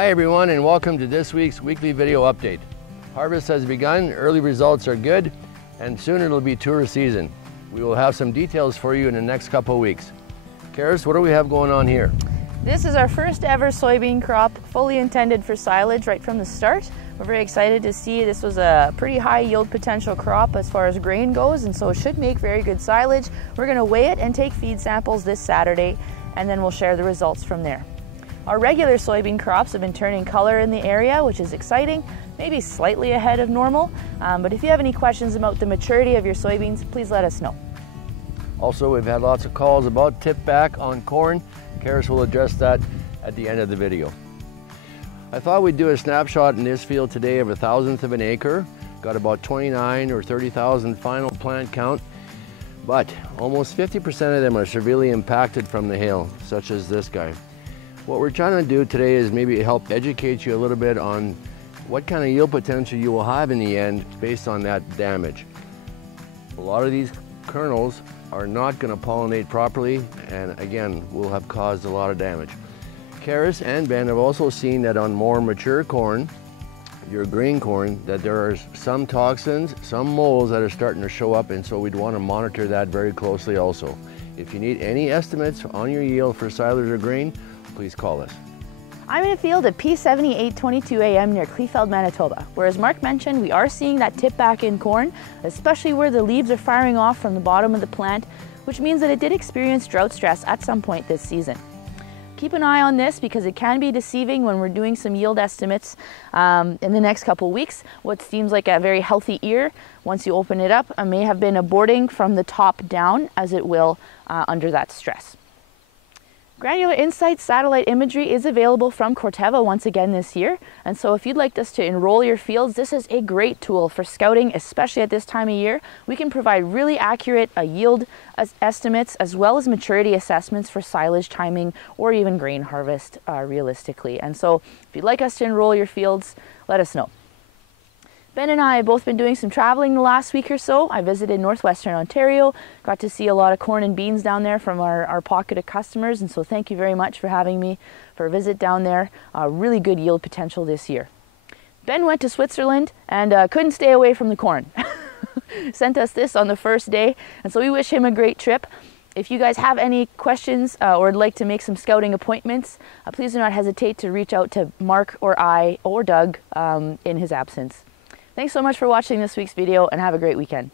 Hi everyone, and welcome to this week's weekly video update. Harvest has begun, early results are good, and soon it'll be tourist season. We will have some details for you in the next couple of weeks. Karis, what do we have going on here? This is our first ever soybean crop, fully intended for silage right from the start. We're very excited to see this was a pretty high yield potential crop as far as grain goes, and so it should make very good silage. We're going to weigh it and take feed samples this Saturday, and then we'll share the results from there. Our regular soybean crops have been turning color in the area, which is exciting, maybe slightly ahead of normal, but if you have any questions about the maturity of your soybeans, please let us know. Also, we've had lots of calls about tip back on corn. Karis will address that at the end of the video. I thought we'd do a snapshot in this field today of 1/1000th of an acre. Got about 29 or 30,000 final plant count, but almost 50% of them are severely impacted from the hail, such as this guy. What we're trying to do today is maybe help educate you a little bit on what kind of yield potential you will have in the end based on that damage. A lot of these kernels are not going to pollinate properly, and again will have caused a lot of damage. Karis and Ben have also seen that on more mature corn, your green corn, that there are some toxins, some moles that are starting to show up, and so we'd want to monitor that very closely also. If you need any estimates on your yield for silage or grain, please call us. I'm in a field at P7822 AM near Kleefeld, Manitoba, where, as Mark mentioned, we are seeing that tip back in corn, especially where the leaves are firing off from the bottom of the plant, which means that it did experience drought stress at some point this season. Keep an eye on this because it can be deceiving when we're doing some yield estimates in the next couple weeks. What seems like a very healthy ear, once you open it up, may have been aborting from the top down, as it will under that stress. Granular Insights satellite imagery is available from Corteva once again this year, and so if you'd like us to enroll your fields, this is a great tool for scouting, especially at this time of year. We can provide really accurate yield estimates as well as maturity assessments for silage timing or even grain harvest realistically. And so if you'd like us to enroll your fields, let us know. Ben and I have both been doing some traveling the last week or so. I visited northwestern Ontario, got to see a lot of corn and beans down there from our pocket of customers, and so thank you very much for having me for a visit down there. Really good yield potential this year. Ben went to Switzerland and couldn't stay away from the corn. Sent us this on the first day, and so we wish him a great trip. If you guys have any questions or would like to make some scouting appointments, please do not hesitate to reach out to Mark or I or Doug in his absence. Thanks so much for watching this week's video, and have a great weekend.